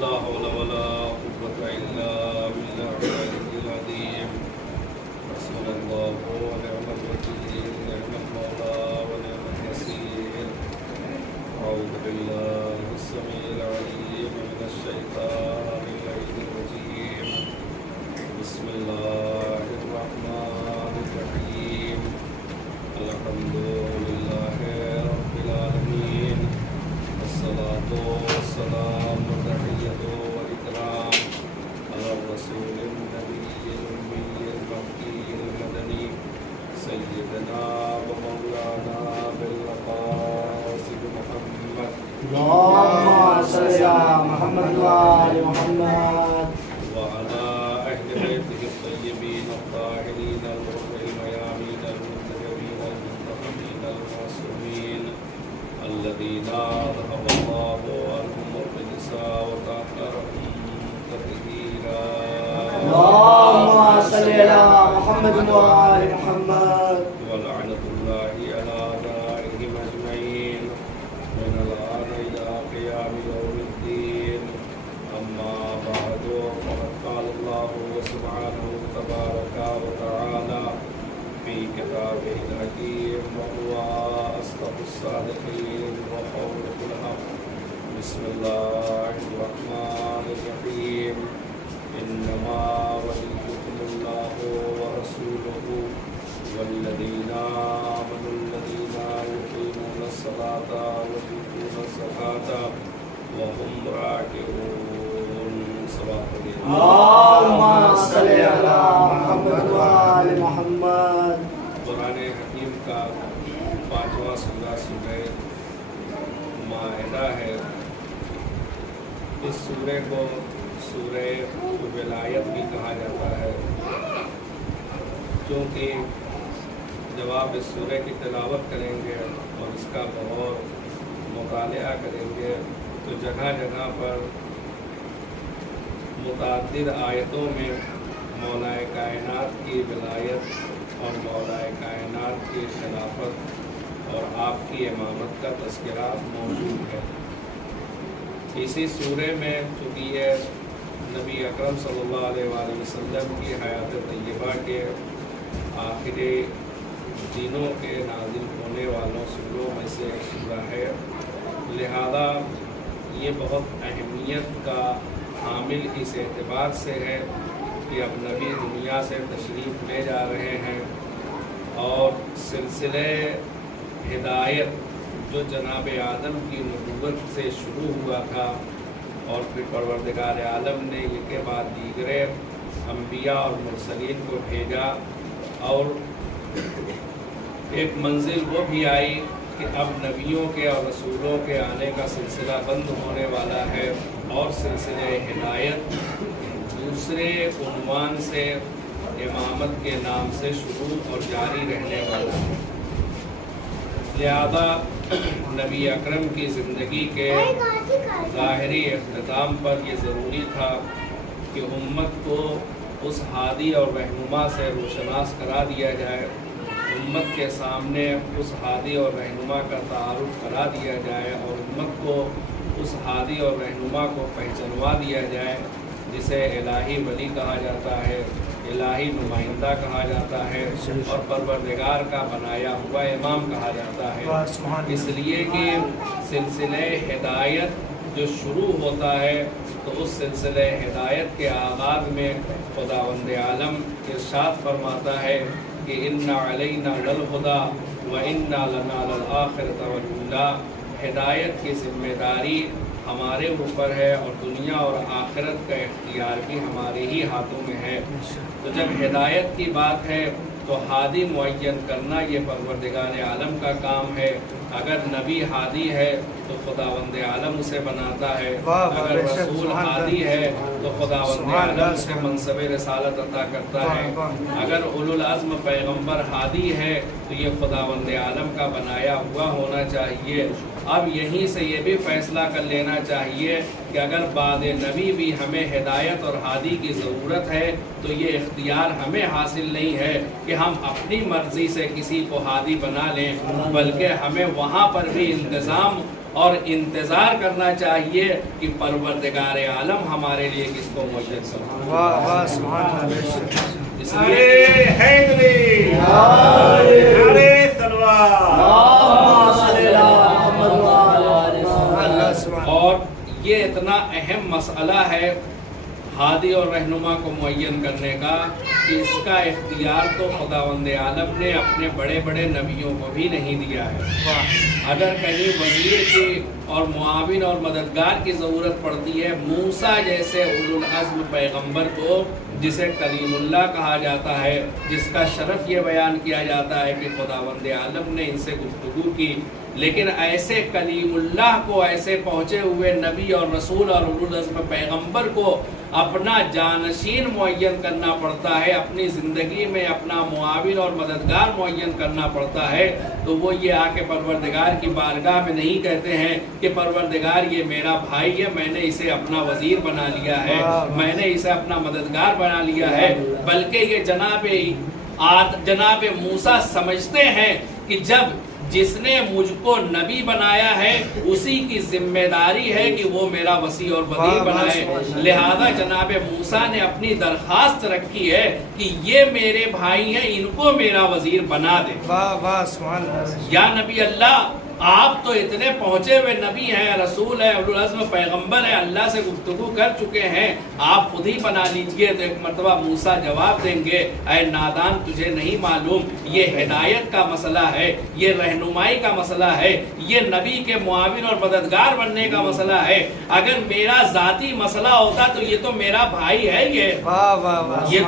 لا حول ولا قوة إلا بالله العلي العظيم حسبنا الله ونعم الوكيل نعم المولى ونعم النصير أعوذ بالله السميع العليم من الشيطان اللعين الرجيم بسم الله الرحمن الرحيم الحمد لله رب العالمين والصلاة والسلام والتحية والإكرام على الرسول النبي الأمي المكي المدني سيدنا ومولانا بالقاسم محمد اللهم صل على محمد وآل محمد وعلى أهل بيته الطيبين الطاهرين الغر الميامين المنتجبين المنتخبين المعصومين الذين ذهب الله عنهم الرجس وطهرهم تطهيرا اللهم صل على محمد وآل محمد ولعنة الله على أعدائهم أجمعين من الآن إلى قيام يوم الدين أما بعد فقد قال الله سبحانه تبارك وتعالى في كتابه الحكيم وهو أصدق الصادقين وقوله الحق بسم الله الرحمن الرحيم إنما وليكم الله ورسوله والذين آمنوا الذين يقيمون الصلاة ويؤتون الزكاة وهم راكعون صباح اللهم صل على محمد وآل محمد قرآن حکیم کا 5واں سورہ سورہ مائدہ ہے۔ اس سورہ کو سورہ ولایت بھی کہا جاتا ہے، کیونکہ جب آپ اس سورہ کی تلاوت کریں گے اور اس کا غور مطالعہ کریں گے تو جگہ جگہ پر متعدد آیتوں میں مولا کائنات کی ولایت اور مولا کائنات کی خلافت اور آپ کی امامت کا تذکرہ موجود ہے۔ اسی سورہ میں چونکہ یہ نبی اکرم صلی اللہ علیہ وآلہ وسلم کی حیات طیبہ کے آخری دنوں کے نازل ہونے والوں سوروں میں سے ایک سورہ ہے، لہذا یہ بہت اہمیت کا حامل اس اعتبار سے ہے کہ اب نبی دنیا سے تشریف لے جا رہے ہیں اور سلسلہ ہدایت جو جناب آدم کی نبوت سے شروع ہوا تھا اور پھر پروردگار عالم نے یہ کے بعد دیگرے انبیاء اور مرسلین کو بھیجا اور ایک منزل وہ بھی آئی کہ اب نبیوں کے اور رسولوں کے آنے کا سلسلہ بند ہونے والا ہے اور سلسلہ ہدایت دوسرے عنوان سے امامت کے نام سے شروع اور جاری رہنے والا ہے۔ لہذا نبی اکرم کی زندگی کے ظاہری اختتام پر یہ ضروری تھا کہ امت کو اس ہادی اور رہنما سے روشناس کرا دیا جائے، امت کے سامنے اس ہادی اور رہنما کا تعارف کرا دیا جائے اور امت کو اس ہادی اور رہنما کو پہچنوا دیا جائے جسے الہی ولی کہا جاتا ہے، الہی نمائندہ کہا جاتا ہے اور پروردگار کا بنایا ہوا امام کہا جاتا ہے، اس لیے کہ سلسلہ ہدایت جو شروع ہوتا ہے تو اس سلسلہ ہدایت کے آغاز میں خداوند عالم ارشاد فرماتا ہے کہ اِنَّ عَلَيْنَا لَلْهُدَى وَإِنَّا لَنَا لَلْآخِرَةَ وَالْأُولَىٰ، ہدایت کی ذمہ داری ہمارے اوپر ہے اور دنیا اور آخرت کا اختیار بھی ہمارے ہی ہاتھوں میں ہے۔ تو جب ہدایت کی بات ہے تو ہادی معین کرنا یہ پروردگار عالم کا کام ہے۔ اگر نبی ہادی ہے تو خداوند عالم اسے بناتا ہے، اگر رسول ہادی ہے تو خداوند عالم اسے منصب رسالت عطا کرتا ہے، اگر اولو العزم پیغمبر ہادی ہے تو یہ خداوند عالم کا بنایا ہوا ہونا چاہیے۔ اب یہیں سے یہ بھی فیصلہ کر لینا چاہیے کہ اگر بعد نبی بھی ہمیں ہدایت اور ہادی کی ضرورت ہے تو یہ اختیار ہمیں حاصل نہیں ہے کہ ہم اپنی مرضی سے کسی کو ہادی بنا لیں، بلکہ ہمیں وہاں پر بھی انتظام اور انتظار کرنا چاہیے کہ پروردگار عالم ہمارے لیے کس کو میسر کرے۔ واہ واہ سبحان اللہ۔ اس لیے حیدری نعرے تلوار۔ اللہم صلی علی محمد وعلی اللہ سبحان اللہ۔ اور یہ اتنا اہم مسئلہ ہے ہادی اور رہنما کو معین کرنے کا کہ اس کا اختیار تو خداوند عالم نے اپنے بڑے بڑے نبیوں کو بھی نہیں دیا ہے۔ اگر کہیں وزیر کی اور معاون اور مددگار کی ضرورت پڑتی ہے، موسیٰ جیسے اولو العزم پیغمبر کو، جسے کلیم اللہ کہا جاتا ہے، جس کا شرف یہ بیان کیا جاتا ہے کہ خداوند عالم نے ان سے گفتگو کی، لیکن ایسے کلیم اللہ کو، ایسے پہنچے ہوئے نبی اور رسول اور اولو العزم پیغمبر کو اپنا جانشین معین کرنا پڑتا ہے، اپنی زندگی میں اپنا معاون اور مددگار معین کرنا پڑتا ہے، تو وہ یہ آ کے پروردگار کی بارگاہ میں نہیں کہتے ہیں کہ پروردگار یہ میرا بھائی ہے، میں نے اسے اپنا وزیر بنا لیا ہے، میں نے اسے اپنا مددگار بنا لیا ہے، بلکہ یہ جناب موسیٰ سمجھتے ہیں کہ جب جس نے مجھ کو نبی بنایا ہے اسی کی ذمہ داری ہے کہ وہ میرا وسیع اور بدیع بنائے، لہذا جناب موسیٰ نے اپنی درخواست رکھی ہے کہ یہ میرے بھائی ہیں، ان کو میرا وزیر بنا دے۔ واہ واہ سبحان اللہ۔ یا نبی اللہ، آپ تو اتنے پہنچے ہوئے نبی ہیں، رسول ہیں، اولو العزم پیغمبر ہیں، اللہ سے گفتگو کر چکے ہیں، آپ خود ہی بنا لیجئے۔ تو ایک مرتبہ موسیٰ جواب دیں گے، اے نادان، تجھے نہیں معلوم یہ ہدایت کا مسئلہ ہے، یہ رہنمائی کا مسئلہ ہے، یہ نبی کے معاون اور مددگار بننے کا مسئلہ ہے۔ اگر میرا ذاتی مسئلہ ہوتا تو یہ تو میرا بھائی ہے، یہ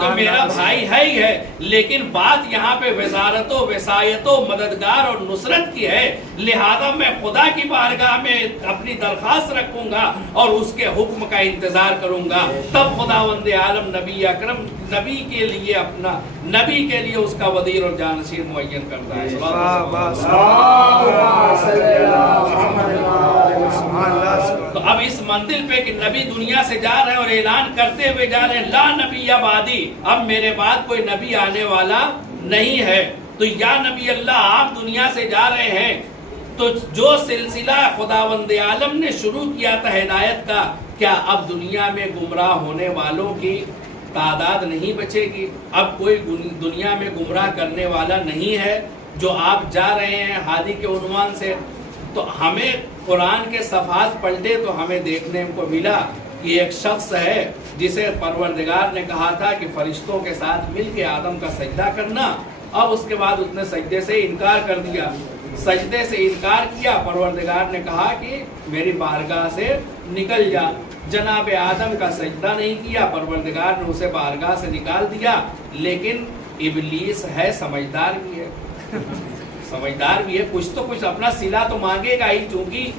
تو میرا بھائی ہے ہی ہے، لیکن بات یہاں پہ وزارت و وصایت و مددگار اور نصرت کی ہے، لہذا میں خدا کی بارگاہ میں اپنی درخواست رکھوں گا اور اس کے حکم کا انتظار کروں گا، تب خداوند عالم نبی اکرم نبی کے لیے اس کا وزیر اور جانشین معین کرتا ہے۔ تو اب اس منزل پہ کہ نبی دنیا سے جا رہے ہیں اور اعلان کرتے ہوئے جا رہے ہیں، لا نبی بعدی، اب میرے بعد کوئی نبی آنے والا نہیں ہے۔ تو یا نبی اللہ، آپ دنیا سے جا رہے ہیں تو جو سلسلہ خداوند عالم نے شروع کیا تھا ہدایت کا، کیا اب دنیا میں گمراہ ہونے والوں کی تعداد نہیں بچے گی؟ اب کوئی دنیا میں گمراہ کرنے والا نہیں ہے؟ جو آپ جا رہے ہیں ہادی کے عنوان سے، تو ہمیں قرآن کے صفحات پلٹے تو ہمیں دیکھنے کو ملا کہ ایک شخص ہے جسے پروردگار نے کہا تھا کہ فرشتوں کے ساتھ مل کے آدم کا سجدہ کرنا، اب اس کے بعد اس نے سجدے سے انکار کر دیا، سجدے سے انکار کیا، پروردگار نے کہا کہ میری بارگاہ سے نکل جا، جناب آدم کا سجدہ نہیں کیا، پروردگار نے اسے بارگاہ سے نکال دیا، لیکن ابلیس ہے، سمجھدار بھی ہے، کچھ تو کچھ اپنا صلہ تو مانگے گا ہی، چونکہ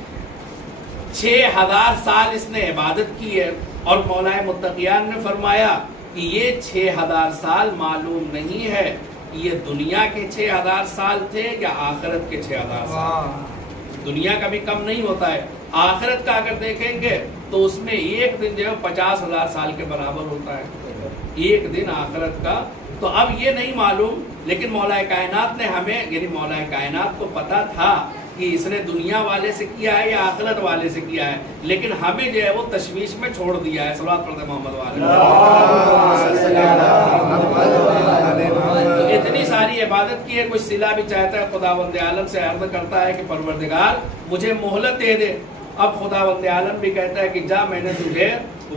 6000 سال اس نے عبادت کی ہے، اور مولا متقیان نے فرمایا کہ یہ 6000 سال معلوم نہیں ہے یہ دنیا کے 6000 سال تھے یا آخرت کے 6000 سال۔ دنیا کا بھی کم نہیں ہوتا ہے، آخرت کا اگر دیکھیں گے تو اس میں ایک دن جو ہے 50,000 سال کے برابر ہوتا ہے، ایک دن آخرت کا۔ تو اب یہ نہیں معلوم، لیکن مولا کائنات نے ہمیں، یعنی مولا کائنات کو پتا تھا کہ اس نے دنیا والے سے کیا ہے یا آخرت والے سے کیا ہے، لیکن ہمیں جو ہے وہ تشویش میں چھوڑ دیا ہے۔ صلوات پڑھتے محمد والے، تو اتنی ساری عبادت کی ہے، کچھ صلہ بھی چاہتا ہے، خداوند عالم سے عرض کرتا ہے کہ پروردگار مجھے مہلت دے دے۔ اب خداوند عالم بھی کہتا ہے کہ جا، میں نے تجھے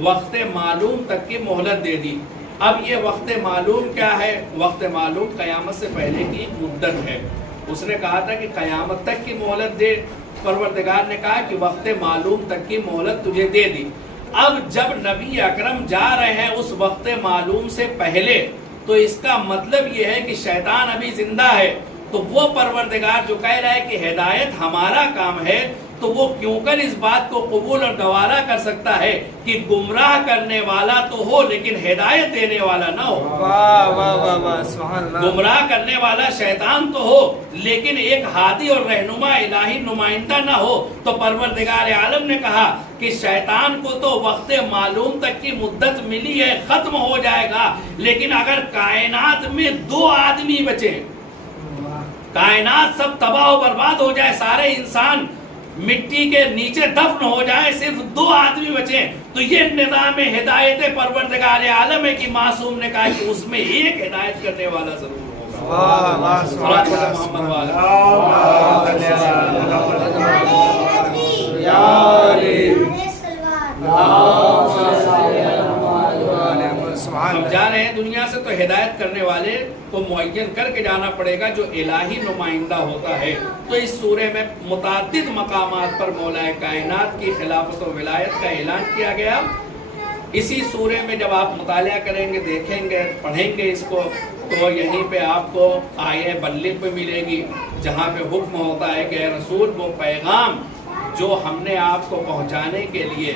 وقت معلوم تک کی مہلت دے دی۔ اب یہ وقت معلوم کیا ہے؟ وقت معلوم قیامت سے پہلے کی مدت ہے۔ اس نے کہا تھا کہ قیامت تک کی مہلت دے، پروردگار نے کہا کہ وقت معلوم تک کی مہلت تجھے دے دی۔ اب جب نبی اکرم جا رہے ہیں اس وقت معلوم سے پہلے، تو اس کا مطلب یہ ہے کہ شیطان ابھی زندہ ہے، تو وہ پروردگار جو کہہ رہا ہے کہ ہدایت ہمارا کام ہے، تو وہ کیوں کر اس بات کو قبول اور گوارا کر سکتا ہے کہ گمراہ کرنے والا تو ہو لیکن ہدایت دینے والا نہ ہو؟ واہ واہ واہ واہ سبحان اللہ۔ گمراہ کرنے والا شیطان تو ہو لیکن ایک ہادی اور رہنما الہی نمائندہ نہ ہو۔ تو پروردگار عالم نے کہا کہ شیطان کو تو وقت معلوم تک کی مدت ملی ہے، ختم ہو جائے گا، لیکن اگر کائنات میں 2 آدمی بچے، کائنات سب تباہ و برباد ہو جائے، سارے انسان مٹی کے نیچے دفن ہو جائیں، صرف 2 آدمی بچیں، تو یہ نظام ہدایت پروردگار عالم ہے کہ معصوم نے کہا کہ اس میں ایک ہدایت کرنے والا ضرور ہوگا۔ واہ واہ سبحان اللہ محمد والا ہم جا رہے ہیں دنیا سے، تو ہدایت کرنے والے کو معین کر کے جانا پڑے گا جو الہی نمائندہ ہوتا ہے۔ تو اس سورے میں متعدد مقامات پر مولا کائنات کی خلافت و ولایت کا اعلان کیا گیا۔ اسی سورے میں جب آپ مطالعہ کریں گے، دیکھیں گے، پڑھیں گے اس کو، تو یہیں پہ آپ کو آیہ بلغ پہ ملے گی، جہاں پہ حکم ہوتا ہے کہ اے رسول وہ پیغام جو ہم نے آپ کو پہنچانے کے لیے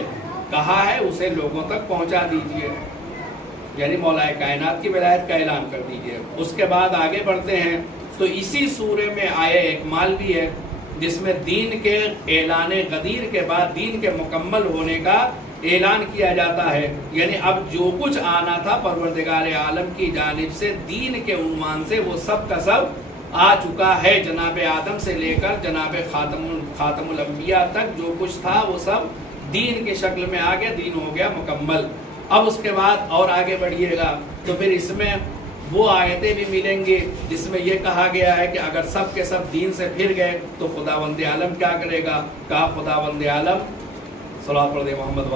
کہا ہے اسے لوگوں تک پہنچا دیجئے، یعنی مولا کائنات کی ولایت کا اعلان کر دیجئے۔ اس کے بعد آگے بڑھتے ہیں تو اسی سورے میں آیہ اکمال بھی ہے، جس میں دین کے اعلان غدیر کے بعد دین کے مکمل ہونے کا اعلان کیا جاتا ہے، یعنی اب جو کچھ آنا تھا پروردگار عالم کی جانب سے دین کے عنوان سے وہ سب کا سب آ چکا ہے۔ جناب آدم سے لے کر جناب خاتم الانبیاء تک جو کچھ تھا وہ سب دین کے شکل میں آ گیا، دین ہو گیا مکمل۔ اب اس کے بعد اور آگے بڑھیے گا تو پھر اس میں وہ آیتیں بھی ملیں گی جس میں یہ کہا گیا ہے کہ اگر سب کے سب دین سے پھر گئے تو خداوند عالم کیا کرے گا؟ کہا خداوند عالم صلوات پڑھ دے محمد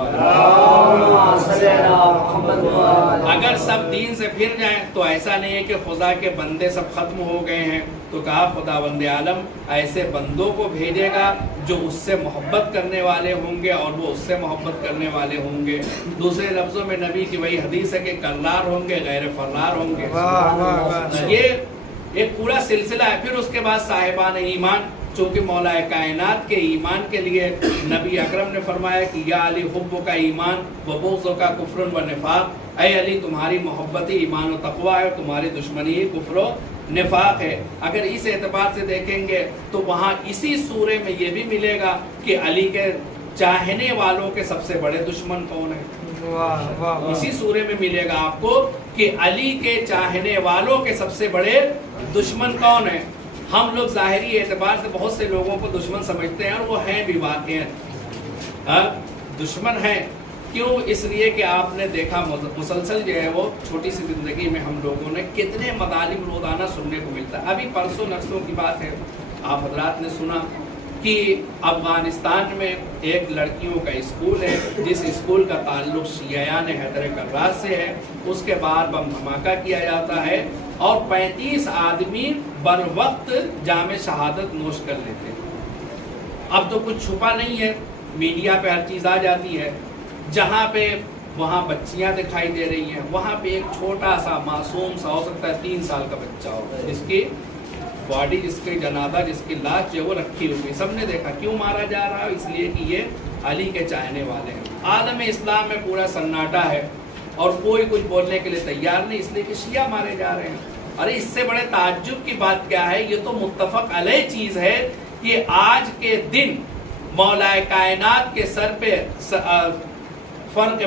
اگر سب دین سے پھر جائیں تو ایسا نہیں ہے کہ خدا کے بندے سب ختم ہو گئے ہیں، تو کہا خداوند عالم ایسے بندوں کو بھیجے گا جو اس سے محبت کرنے والے ہوں گے اور وہ اس سے محبت کرنے والے ہوں گے۔ دوسرے لفظوں میں نبی کی وہی حدیث ہے کہ کرار ہوں گے، غیر فرار ہوں گے۔ یہ ایک پورا سلسلہ ہے۔ پھر اس کے بعد صاحبان ایمان، چونکہ مولا کائنات کے ایمان کے لیے نبی اکرم نے فرمایا کہ یا علی حب کا ایمان و بغض کا کفر و نفاق، اے علی تمہاری محبت ایمان و تقوی ہے، تمہاری دشمنی کفر و نفاق ہے۔ اگر اس اعتبار سے دیکھیں گے تو وہاں اسی سورے میں یہ بھی ملے گا کہ علی کے چاہنے والوں کے سب سے بڑے دشمن کون ہیں۔ اسی سورے میں ملے گا آپ کو کہ علی کے چاہنے والوں کے سب سے بڑے دشمن کون ہیں۔ ہم لوگ ظاہری اعتبار سے بہت سے لوگوں کو دشمن سمجھتے ہیں اور وہ ہیں بھی واقعی دشمن ہیں۔ کیوں؟ اس لیے کہ آپ نے دیکھا مسلسل جو ہے وہ چھوٹی سی زندگی میں ہم لوگوں نے کتنے مطالب روزانہ سننے کو ملتا ہے۔ ابھی پرسوں نرسوں کی بات ہے، آپ حضرات نے سنا کہ افغانستان میں ایک لڑکیوں کا اسکول ہے جس اسکول کا تعلق شیعیان حیدر کرار سے ہے، اس کے بعد بم دھماکہ کیا جاتا ہے اور 35 آدمی بر وقت جام شہادت نوش کر لیتے ہیں۔ اب تو کچھ چھپا نہیں ہے، میڈیا پہ ہر چیز آ جاتی ہے۔ جہاں پہ وہاں بچیاں دکھائی دے رہی ہیں، وہاں پہ ایک چھوٹا سا معصوم سا ہو سکتا ہے 3 سال کا بچہ ہوگا، جس کی باڈی، جس کی جنازہ، جس کی لاش جو ہے وہ رکھی ہوئی۔ سب نے دیکھا کیوں مارا جا رہا ہے؟ اس لیے کہ یہ علی کے چاہنے والے ہیں۔ عالم اسلام میں پورا سناٹا ہے اور کوئی کچھ بولنے کے لیے تیار نہیں، اس لیے کہ شیعہ مارے جا رہے ہیں۔ ارے اس سے بڑے تعجب کی بات کیا ہے؟ یہ تو متفق علیہ چیز ہے کہ آج کے دن مولا کائنات کے سر پہ فرق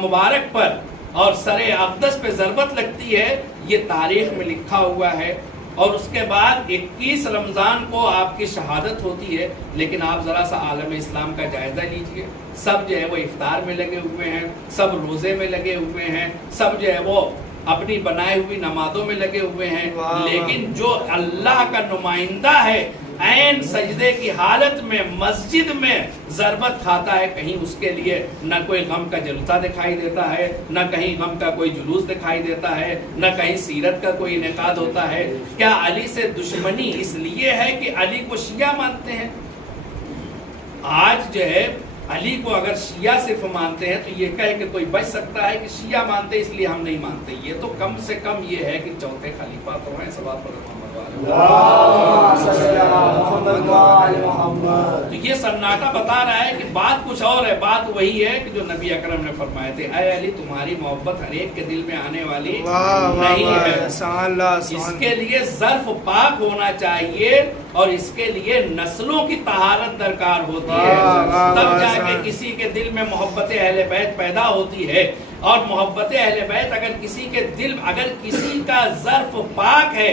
مبارک پر اور سر اقدس پہ ضربت لگتی ہے، یہ تاریخ میں لکھا ہوا ہے۔ اور اس کے بعد 21 رمضان کو آپ کی شہادت ہوتی ہے، لیکن آپ ذرا سا عالم اسلام کا جائزہ لیجئے، سب جو ہے وہ افطار میں لگے ہوئے ہیں، سب روزے میں لگے ہوئے ہیں، سب جو ہے وہ اپنی بنائی ہوئی نمازوں میں لگے ہوئے ہیں، لیکن جو اللہ کا نمائندہ ہے عین سجدے کی حالت میں مسجد میں ضربت کھاتا ہے، کہیں اس کے لیے نہ کوئی غم کا جلسہ دکھائی دیتا ہے، نہ کہیں غم کا کوئی جلوس دکھائی دیتا ہے، نہ کہیں سیرت کا کوئی انعقاد ہوتا ہے۔ کیا علی سے دشمنی اس لیے ہے کہ علی کو شیعہ مانتے ہیں؟ آج جو ہے علی کو اگر شیعہ صرف مانتے ہیں تو یہ کہے کہ کوئی بچ سکتا ہے کہ شیعہ مانتے اس لیے ہم نہیں مانتے؟ یہ تو کم سے کم یہ ہے کہ چوتھے خلیفہ تو ہیں، صلوات پڑھو محمد تو یہ سناٹا بتا رہا ہے کہ بات کچھ اور ہے، بات وہی ہے کہ جو نبی اکرم نے فرمائے تھے، اے علی تمہاری محبت ہر ایک کے دل میں آنے والی نہیں ہے، اس کے لیے ظرف پاک ہونا چاہیے اور اس کے لیے نسلوں کی طہارت درکار ہوتی ہے، تب جا کے کسی کے دل میں محبت اہل بیت پیدا ہوتی ہے۔ اور محبت اہل بیت اگر کسی کے دل، اگر کسی کا ظرف پاک ہے،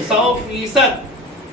100%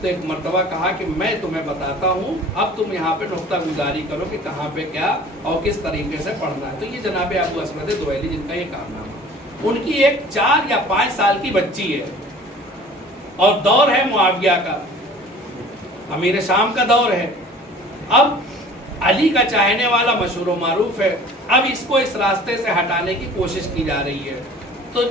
تو ایک مرتبہ کہا کہ میں تمہیں بتاتا ہوں، اب تم یہاں پہ نقطہ گزاری کرو کہ کہاں پہ کیا اور کس طریقے سے پڑھنا ہے۔ تو یہ جناب ابو اسود دوئیلی جن کا یہ کارنامہ، ان کی ایک 4 یا 5 سال کی بچی ہے اور دور ہے معاویہ کا، امیر شام کا دور ہے۔ اب علی کا چاہنے والا مشہور و معروف ہے، اب اس کو اس راستے سے ہٹانے کی کوشش کی جا رہی ہے، تو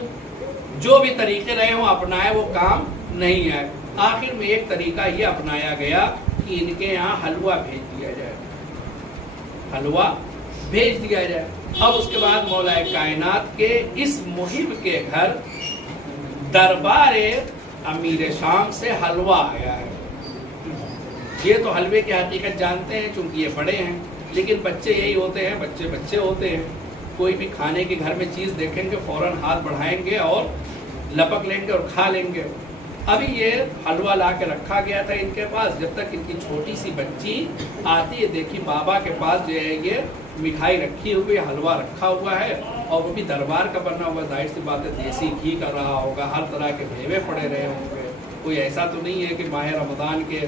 جو بھی طریقے رہے ہوں اپنائے، وہ کام نہیں آئے۔ آخر میں ایک طریقہ یہ اپنایا گیا کہ ان کے یہاں حلوہ بھیج دیا جائے، حلوہ بھیج دیا جائے۔ اب اس کے بعد مولا کائنات کے اس محب کے گھر دربار امیر شام سے حلوہ آیا ہے۔ یہ تو حلوے کی حقیقت جانتے ہیں چونکہ یہ بڑے ہیں، لیکن بچے یہی ہوتے ہیں، بچے بچے ہوتے ہیں، کوئی بھی کھانے کے گھر میں چیز دیکھیں گے فوراً ہاتھ بڑھائیں گے اور لپک لیں گے اور کھا لیں گے۔ ابھی یہ حلوہ لا کے رکھا گیا تھا ان کے پاس، جب تک ان کی چھوٹی سی بچی آتی ہے، دیکھی بابا کے پاس جو ہے یہ مٹھائی رکھی ہوئی، حلوہ رکھا ہوا ہے، اور وہ بھی دربار کا بنا ہوا، ظاہر سی بات ہے دیسی گھی کر رہا ہوگا، ہر طرح کے میوے پڑے رہے ہوں گے، کوئی ایسا تو نہیں ہے کہ ماہ رمضان کے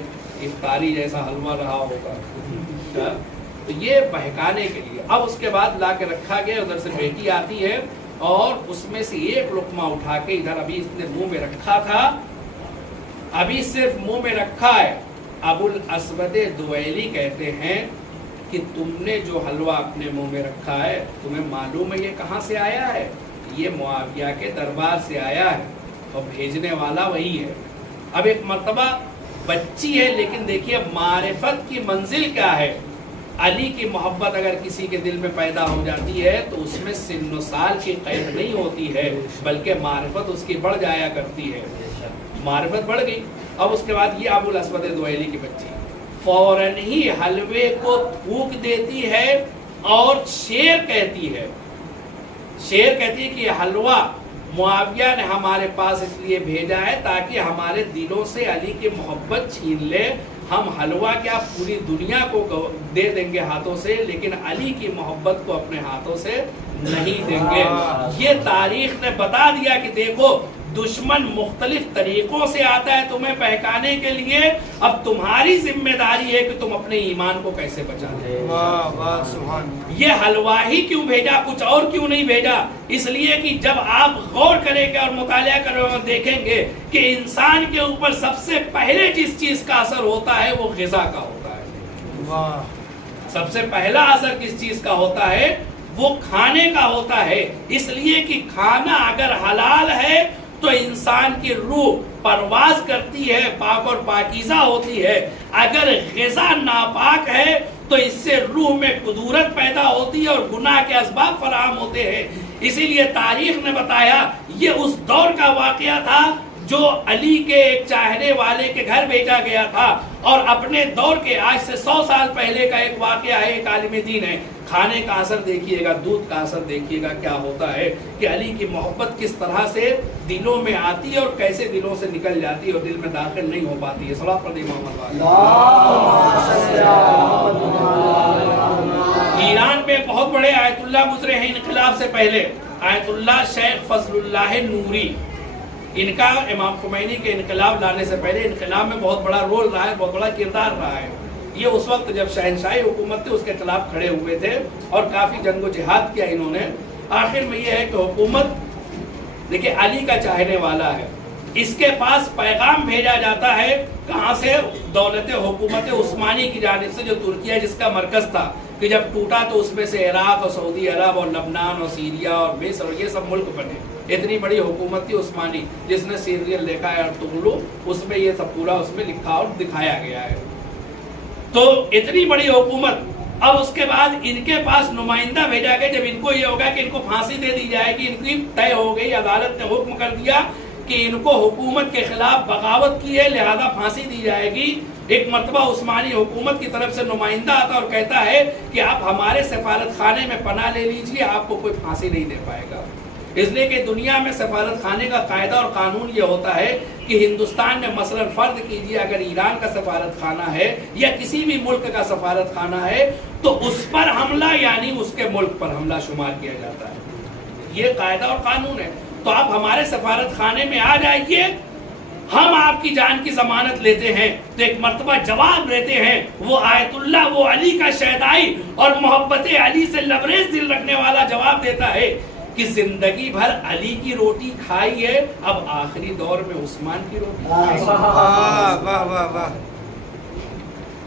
افطاری جیسا حلوہ رہا ہوگا۔ تو یہ بہکانے کے لیے اب اس کے بعد لا کے رکھا گیا، ادھر سے بیٹی آتی ہے اور اس میں سے ایک لقمہ اٹھا کے ادھر ابھی اس نے منہ میں رکھا تھا، ابھی صرف منہ میں رکھا ہے۔ ابو الاسود دوئیلی کہتے ہیں کہ تم نے جو حلوہ اپنے منہ میں رکھا ہے تمہیں معلوم ہے یہ کہاں سے آیا ہے؟ یہ معاویہ کے دربار سے آیا ہے اور بھیجنے والا وہی ہے۔ اب ایک مرتبہ بچی ہے، لیکن دیکھیے معرفت کی منزل کیا ہے۔ علی کی محبت اگر کسی کے دل میں پیدا ہو جاتی ہے تو اس میں سن و سال کی قید نہیں ہوتی ہے، بلکہ معرفت اس کی بڑھ جایا کرتی ہے۔ معرفت بڑھ گئی۔ اب اس کے بعد یہ ابو الاسود دوئیلی کی بچی فوراً ہی حلوے کو تھوک دیتی ہے اور شعر کہتی ہے کہ یہ حلوہ معاویہ نے ہمارے پاس اس لیے بھیجا ہے تاکہ ہمارے دلوں سے علی کی محبت چھین لے۔ ہم حلوہ کیا پوری دنیا کو دے دیں گے ہاتھوں سے، لیکن علی کی محبت کو اپنے ہاتھوں سے نہیں دیں گے۔ یہ تاریخ نے بتا دیا کہ دیکھو دشمن مختلف طریقوں سے آتا ہے تمہیں بہکانے کے لیے، اب تمہاری ذمہ داری ہے کہ تم اپنے ایمان کو کیسے بچا لیں۔ واہ واہ سبحان اللہ۔ یہ حلوہ ہی کیوں بھیجا، کچھ اور کیوں نہیں بھیجا؟ اس لیے کہ جب آپ غور کریں گے اور مطالعہ کریں گے دیکھیں گے کہ انسان کے اوپر سب سے پہلے جس چیز کا اثر ہوتا ہے وہ غذا کا ہوتا ہے۔ واہ، سب سے پہلا اثر کس چیز کا ہوتا ہے؟ وہ کھانے کا ہوتا ہے۔ اس لیے کہ کھانا اگر حلال ہے تو انسان کی روح پرواز کرتی ہے، پاک اور پاکیزہ ہوتی ہے۔ اگر غذا ناپاک ہے تو اس سے روح میں قدورت پیدا ہوتی ہے اور گناہ کے اسباب فراہم ہوتے ہیں۔ اسی لیے تاریخ نے بتایا یہ اس دور کا واقعہ تھا جو علی کے ایک چاہنے والے کے گھر بھیجا گیا تھا، اور اپنے دور کے آج سے 100 سال پہلے کا ایک واقعہ ہے، ایک عالم دین ہے۔ کھانے کا اثر دیکھیے گا، دودھ کا اثر دیکھیے گا کیا ہوتا ہے کہ علی کی محبت کس طرح سے دلوں میں آتی ہے اور کیسے دلوں سے نکل جاتی ہے اور دل میں داخل نہیں ہو پاتی ہے۔ صلوات پڑھیں محمد۔ ایران میں بہت بڑے آیت اللہ گزرے ہیں انقلاب سے پہلے، آیت اللہ شیخ فضل اللہ نوری، ان کا امام خمینی کے انقلاب لانے سے پہلے انقلاب میں بہت بڑا رول رہا ہے، بہت بڑا کردار رہا ہے۔ یہ اس وقت جب شہنشاہی حکومت تھی اس کے خلاف کھڑے ہوئے تھے اور کافی جنگ و جہاد کیا انہوں نے۔ آخر میں یہ ہے کہ حکومت دیکھیں علی کا چاہنے والا ہے، اس کے پاس پیغام بھیجا جاتا ہے کہاں سے؟ دولت حکومت عثمانی کی جانب سے، جو ترکیہ جس کا مرکز تھا، کہ جب ٹوٹا تو اس میں سے عراق اور سعودی عرب اور لبنان اور سیریا اور مصر اور یہ سب ملک بنے۔ اتنی بڑی حکومت تھی عثمانی، جس نے سیریل دیکھا ہے ارطغرل، اس میں یہ سب پورا اس میں لکھا اور دکھایا گیا ہے۔ تو اتنی بڑی حکومت، اب اس کے بعد ان کے پاس نمائندہ بھیجا گیا، جب ان کو یہ ہوگا کہ ان کو پھانسی دے دی جائے گی، ان کی طے ہو گئی، عدالت نے حکم کر دیا کہ ان کو حکومت کے خلاف بغاوت کی ہے لہذا پھانسی دی جائے گی۔ ایک مرتبہ عثمانی حکومت کی طرف سے نمائندہ آتا اور کہتا ہے کہ آپ ہمارے سفارت خانے میں پناہ لے لیجئے، آپ کو کوئی پھانسی نہیں دے پائے گا۔ اس لیے کہ دنیا میں سفارت خانے کا قاعدہ اور قانون یہ ہوتا ہے کہ ہندوستان میں مثلا فرض کیجئے اگر ایران کا سفارت خانہ ہے یا کسی بھی ملک کا سفارت خانہ ہے تو اس پر حملہ یعنی اس کے ملک پر حملہ شمار کیا جاتا ہے۔ یہ قاعدہ اور قانون ہے۔ تو آپ ہمارے سفارت خانے میں آ جائیے ہم آپ کی جان کی ضمانت لیتے ہیں تو ایک مرتبہ جواب دیتے ہیں وہ آیت اللہ، وہ علی کا شیدائی اور محبت علی سے لبریز دل رکھنے والا جواب دیتا ہے کہ زندگی بھر علی کی روٹی کھائی ہے، اب آخری دور میں عثمان کی روٹی کھائی ہے۔ واہ واہ واہ واہ،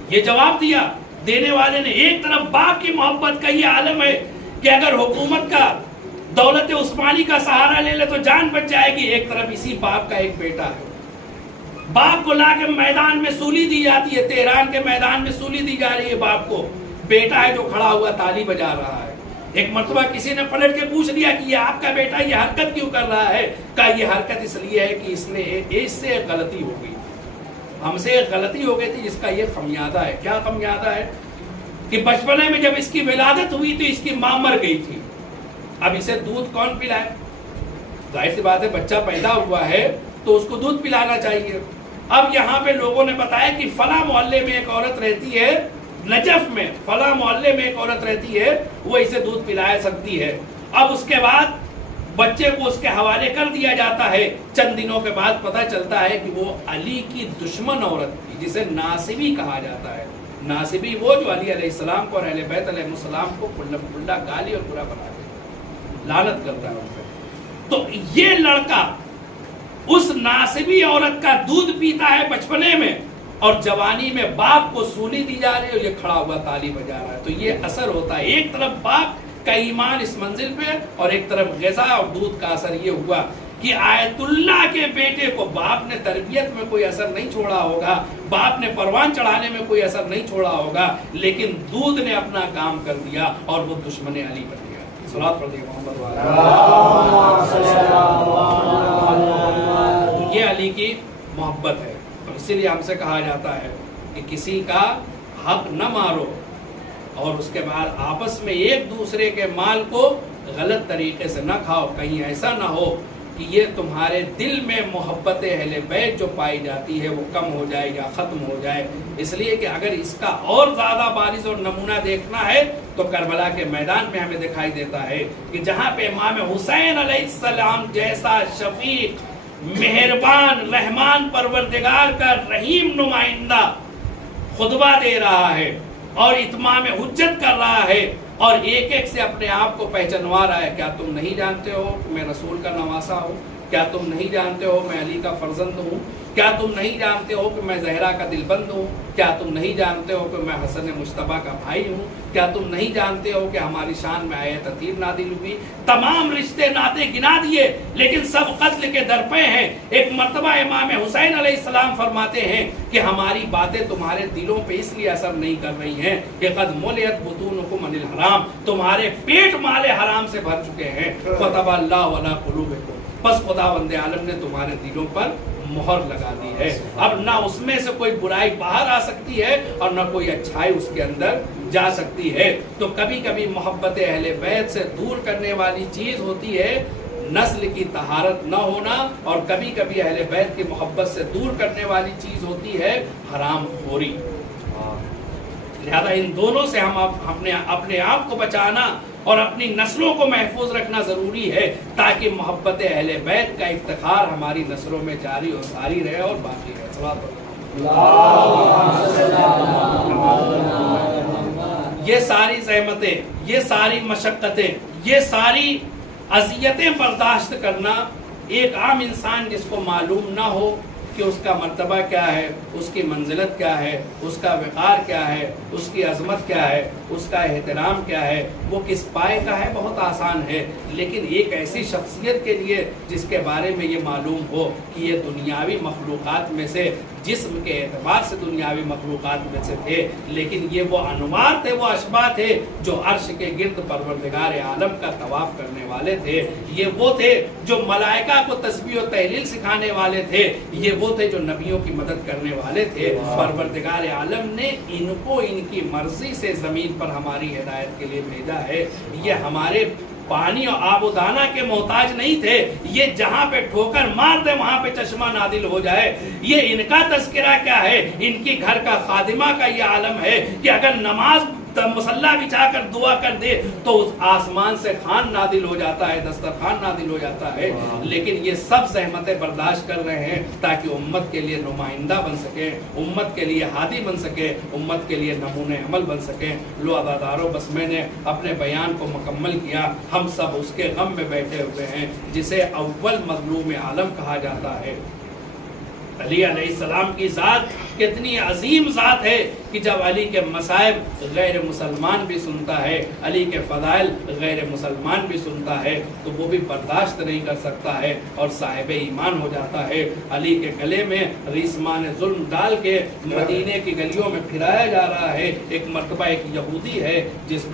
یہ جواب دیا دینے والے نے۔ ایک طرف باپ کی محبت کا یہ عالم ہے کہ اگر حکومت کا دولت عثمانی کا سہارا لے لے تو جان بچ جائے گی، ایک طرف اسی باپ کا ایک بیٹا ہے، باپ کو لا کے میدان میں سولی دی جاتی ہے، تہران کے میدان میں سولی دی جا رہی ہے باپ کو، بیٹا ہے جو کھڑا ہوا تالی بجا رہا ہے۔ ایک مرتبہ کسی نے پلٹ کے پوچھ لیا کہ یہ آپ کا بیٹا یہ حرکت کیوں کر رہا ہے؟ کہا یہ حرکت اس لیے ہے کہ اس سے ایک غلطی ہو گئی، ہم سے ایک غلطی ہو گئی تھی جس کا یہ خمیازہ ہے۔ کیا خمیازہ ہے؟ کہ بچپنے میں جب اس کی ولادت ہوئی تو اس کی ماں مر گئی تھی، اب اسے دودھ کون پلائے؟ ظاہر سی بات ہے بچہ پیدا ہوا ہے تو اس کو دودھ پلانا چاہیے۔ اب یہاں پہ لوگوں نے بتایا کہ فلاں محلے میں ایک عورت رہتی ہے، نجف میں فلاں محلے میں ایک عورت رہتی ہے، وہ اسے دودھ پلا سکتی ہے۔ اب اس کے بعد بچے کو اس کے حوالے کر دیا جاتا ہے۔ چند دنوں کے بعد پتہ چلتا ہے کہ وہ علی کی دشمن عورت تھی، جسے ناصبی کہا جاتا ہے۔ ناصبی وہ جو علی علیہ السلام کو اور اہل بیت علیہ السلام کو کھلا گالی اور برا بنا دیتا، لعنت کرتا ہے ان پہ۔ تو یہ لڑکا اس ناصبی عورت کا دودھ پیتا ہے بچپنے میں، اور جوانی میں باپ کو سولی دی جا رہی ہے اور یہ کھڑا ہوا تالی بجا رہا ہے۔ تو یہ اثر ہوتا ہے، ایک طرف باپ کا ایمان اس منزل پہ اور ایک طرف غذا اور دودھ کا اثر یہ ہوا کہ آیت اللہ کے بیٹے کو باپ نے تربیت میں کوئی اثر نہیں چھوڑا ہوگا، باپ نے پروان چڑھانے میں کوئی اثر نہیں چھوڑا ہوگا، لیکن دودھ نے اپنا کام کر دیا اور وہ دشمن علی بن گیا۔ صلوات پڑھیے محمد والا۔ یہ علی کی محبت ہے، اور اسی لیے ہم سے کہا جاتا ہے کہ کسی کا حق نہ مارو، اور اس کے بعد آپس میں ایک دوسرے کے مال کو غلط طریقے سے نہ کھاؤ، کہیں ایسا نہ ہو کہ یہ تمہارے دل میں محبت اہل بیت جو پائی جاتی ہے وہ کم ہو جائے یا ختم ہو جائے۔ اس لیے کہ اگر اس کا اور زیادہ بارز اور نمونہ دیکھنا ہے تو کربلا کے میدان میں ہمیں دکھائی دیتا ہے کہ جہاں پہ امام حسین علیہ السلام جیسا شفیق، مہربان، رحمان پروردگار کا رحیم نمائندہ خطبہ دے رہا ہے اور اتمام حجت کر رہا ہے اور ایک ایک سے اپنے آپ کو پہچانوا رہا ہے، کیا تم نہیں جانتے ہو کہ میں رسول کا نواسا ہوں؟ کیا تم نہیں جانتے ہو میں علی کا فرزند ہوں؟ کیا تم نہیں جانتے ہو کہ میں زہرا کا دل بند ہوں؟ کیا تم نہیں جانتے ہو کہ میں حسن مجتبیٰ کا بھائی ہوں؟ کیا تم نہیں جانتے ہو کہ ہماری شان میں آیت تطہیر نازل ہوئی؟ تمام رشتے ناطے گنا دیے لیکن سب قتل کے درپے ہیں۔ ایک مرتبہ امام حسین علیہ السلام فرماتے ہیں کہ ہماری باتیں تمہارے دلوں پہ اس لیے اثر نہیں کر رہی ہیں کہ قد ملئت بطونکم من الحرام، تمہارے پیٹ مال حرام سے بھر چکے ہیں۔ فتح اللہ علی قلوبکم، بس خداوند عالم نے تمہارے دلوں پر مہر لگا دی ہے، اب نہ اس میں سے کوئی برائی باہر آ سکتی ہے اور نہ کوئی اچھائی اس کے اندر جا سکتی ہے۔ تو کبھی کبھی محبت اہل بیت سے دور کرنے والی چیز ہوتی ہے نسل کی طہارت نہ ہونا، اور کبھی کبھی اہل بیت کی محبت سے دور کرنے والی چیز ہوتی ہے حرام خوری۔ لہذا ان دونوں سے ہم اپنے آپ کو بچانا اور اپنی نسلوں کو محفوظ رکھنا ضروری ہے تاکہ محبت اہل بیت کا افتخار ہماری نسلوں میں جاری اور ساری رہے اور باقی رہے۔ یہ ساری زحمتیں، یہ ساری مشقتیں، یہ ساری اذیتیں برداشت کرنا ایک عام انسان جس کو معلوم نہ ہو کہ اس کا مرتبہ کیا ہے، اس کی منزلت کیا ہے، اس کا وقار کیا ہے، اس کی عظمت کیا ہے، اس کا احترام کیا ہے، وہ کس پائے کا ہے، بہت آسان ہے۔ لیکن ایک ایسی شخصیت کے لیے جس کے بارے میں یہ معلوم ہو کہ یہ دنیاوی مخلوقات میں سے، جسم کے اعتبار سے دنیاوی مخلوقات میں سے تھے، لیکن یہ وہ انوار تھے، وہ اشباح تھے جو عرش کے گرد پروردگار عالم کا طواف کرنے والے تھے، یہ وہ تھے جو ملائکہ کو تسبیح و تہلیل سکھانے والے تھے، یہ وہ تھے جو نبیوں کی مدد کرنے والے تھے۔ پروردگار عالم نے ان کو ان کی مرضی سے زمین پر ہماری ہدایت کے لیے بھیجا ہے۔ یہ ہمارے پانی اور آب و دانہ کے محتاج نہیں تھے، یہ جہاں پہ ٹھوکر مار دے وہاں پہ چشمہ نازل ہو جائے۔ یہ ان کا تذکرہ کیا ہے، ان کی گھر کا خادمہ کا یہ عالم ہے کہ اگر نماز مصلا بچھا کر دعا کر دے تو اس آسمان سے خوان نازل ہو جاتا ہے, دسترخوان نازل ہو جاتا ہے. لیکن یہ سب زحمتیں برداشت کر رہے ہیں تاکہ امت کے لیے نمائندہ بن سکے, امت کے لیے ہادی بن سکے, امت کے لیے نمونہ عمل بن سکے. لو عزادارو, بس میں نے اپنے بیان کو مکمل کیا. ہم سب اس کے غم میں بیٹھے ہوئے ہیں جسے اول مظلوم عالم کہا جاتا ہے. علی علیہ السلام کی ذات کتنی عظیم ذات ہے کہ جب علی کے مصائب غیر مسلمان بھی سنتا ہے, علی کے فضائل غیر مسلمان بھی سنتا ہے, تو وہ بھی برداشت نہیں کر سکتا ہے اور صاحب ایمان ہو جاتا ہے. علی کے گلے میں ریسمان ظلم ڈال کے مدینے کی گلیوں میں پھرایا جا رہا ہے. ایک مرتبہ ایک یہودی ہے جس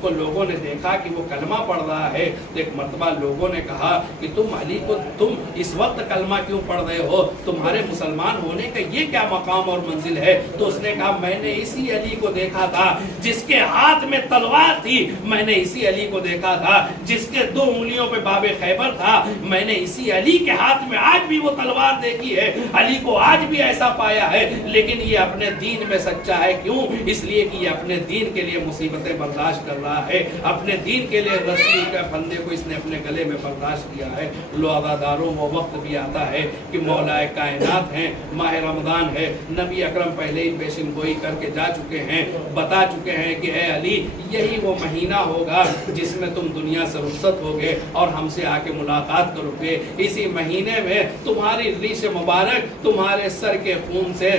کو لوگوں نے دیکھا کہ وہ کلمہ پڑھ رہا ہے, تو ایک مرتبہ لوگوں نے کہا کہ تم علی کو تم اس وقت کلمہ کیوں پڑھ رہے ہو, تمہارے مسلمان ہونے کا یہ کیا مقام اور منزل ہے؟ تو اس نے کہا میں نے اسی علی کو دیکھا تھا جس کے ہاتھ میں تلوار تھی, میں نے اسی علی کو دیکھا تھا جس کے 2 انگلیوں پہ باب خیبر تھا, میں نے اسی علی کے ہاتھ میں آج بھی وہ تلوار دیکھی ہے, علی کو آج بھی ایسا پایا ہے. لیکن یہ اپنے دین میں سچا ہے. کیوں؟ اس لیے کہ یہ اپنے دین کے لیے مصیبتیں برداشت کر رہا ہے, اپنے دین کے لیے رسی کے پھندے کو اس نے اپنے گلے میں برداشت کیا ہے. لو عزاداروں, وہ وقت بھی آتا ہے کہ مولا کائنات ہیں, ماہ رمضان ہے, نبی اکرم پہلے ہی پیشن گوئی کر کے جا چکے ہیں, بتا چکے ہیں کہ اے علی یہی وہ مہینہ ہوگا جس میں تم دنیا سے رخصت ہوگے اور ہم سے آ کے ملاقات کرو گے. اسی مہینے میں تمہاری ریش مبارک تمہارے سر کے خون سے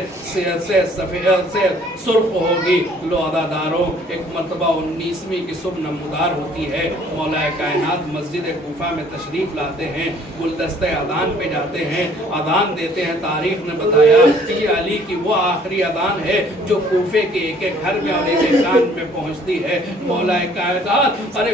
سرخ ہوگی. لو عزاداروں, ایک مرتبہ 19ویں کی صبح نمودار ہوتی ہے, مولا کائنات مسجد کوفہ میں تشریف لاتے ہیں, گلدستہ اذان پہ جاتے ہیں, اذان دیتے ہیں. تاریخ نے بتایا کہ یہ علی کی وہ آخری اذان ہے جو کوفے کے ایک ایک گھر میں اور ایک ایک کان میں پہنچتی ہے. مولا کائنات ارے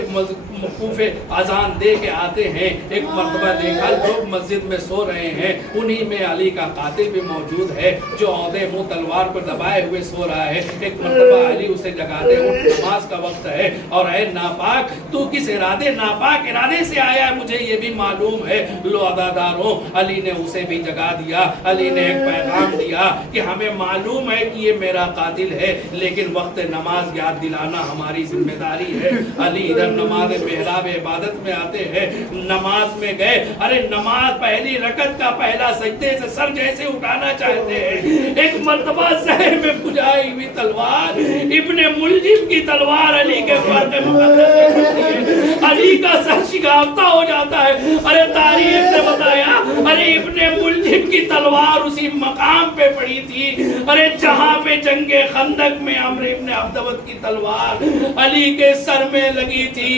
کوفے اذان دے کے آتے ہیں. ایک مرتبہ دیکھا لوگ مسجد میں سو رہے ہیں, انہی میں علی کا قاتل بھی موجود ہے جو عہدے منہ تلوار پر دبائے ہوئے سو رہا ہے. ایک مرتبہ علی اسے جگاتے ہیں, نماز کا وقت ہے اور اے ناپاک تو کس ناپاک ارادے سے آیا ہے مجھے یہ بھی معلوم ہے. لو عزاداروں, علی نے اسے بھی جگا دیا, علی نے ایک پیغام دیا کہ ہمیں معلوم ہے کہ یہ میرا قاتل ہے, لیکن وقت نماز یاد دلانا ہماری ذمہ داری ہے. علی ادھر نماز محراب عبادت میں آتے ہیں, نماز میں گئے, ارے نماز پہلی رکعت کا پہلا سجدے سے سر جیسے اٹھانا چاہتے ہیں, ایک مرتبہ زہر میں بجھائی ہوئی تلوار ابن ملجم کی تلوار علی کے فرق مقدس میں پڑتی ہے, علی کا سر شگافتہ ہو جاتا ہے. ارے تاریخ نے بتایا ارے ابن ملجم کی تلوار اسی مقام پہ پڑی تھی, ارے جہاں پہ جنگ خندق میں عمرو ابن عبدود کی تلوار علی کے سر میں لگی تھی.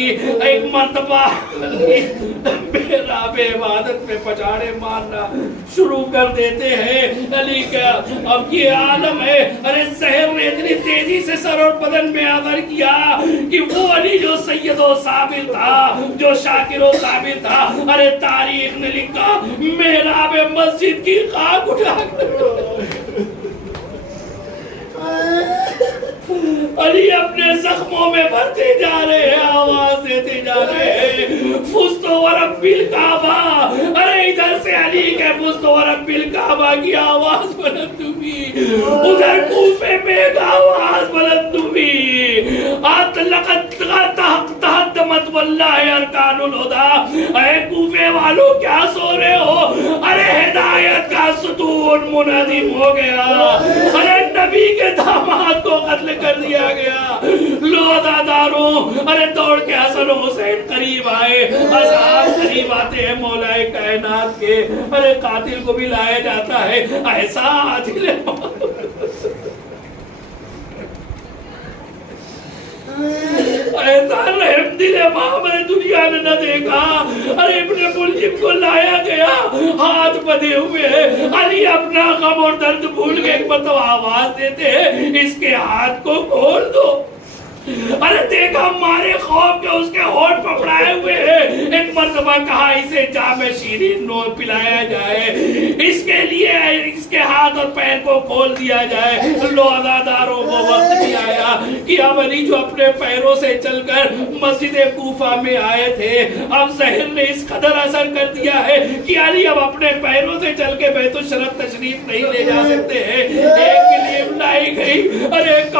ایک مرتبہ محراب عبادت میں پچاڑے مارنا شروع کر دیتے ہیں. علی کا اب یہ عالم ہے, ارے زہر نے اتنی تیزی سے سر اور بدن میں اثر کیا کہ وہ علی جو سید و صابر تھا, جو شاکر و صابر تھا, ارے تاریخ نے لکھا محراب مسجد کی خاک اٹھا علی اپنے زخموں میں بھرتے جا رہے ہیں, آواز دیتے جا رہے ہیں فزت ورب الکعبہ. ارے ادھر سے علی کے فزت ورب الکعبہ کی آواز بلند ہوئی, ادھر کوفے میں ایک آواز بلند ہوئی, لقد تہدمت واللہ ارکان الہدی. اے کوفے والوں کیا سو رہے ہو, ارے ہدایت کا ستون منہدم ہو گیا, ارے نبی کے داماد کو قتل کر دیا گیا. لو عزاداروں, ارے دوڑ کے حسن و حسین قریب آئے, اصحاب قریب آتے ہیں مولا کائنات کے, ارے قاتل کو بھی لایا جاتا ہے. ایسا عادل ایسا رحم دل امام دنیا نے نہ دیکھا. ارے ابن ملجم کو لایا گیا, ہاتھ بدے ہوئے, علی اپنا غم اور درد بھول کے ایک مرتبہ آواز دیتے ہیں اس کے ہاتھ کو کھول دو. ارے دیکھا مارے خوف کے اس کے ہونٹ پکڑائے ہوئے ہیں. ایک مرتبہ کہا اسے جام شیرین نو پلایا جائے, اس کے لیے اس کے ہاتھ اور پیر کو کھول دیا جائے. لو عزاداروں, وہ وقت بھی آیا کہ اب علی جو اپنے پیروں سے چل کر مسجد کوفہ میں آئے تھے, اب زہر نے اس قدر اثر کر دیا ہے کہ علی اب اپنے پیروں سے چل کے بیت الشرف تشریف نہیں لے جا سکتے ہیں. ایک کلیم لائی گئی, ارے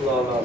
Allah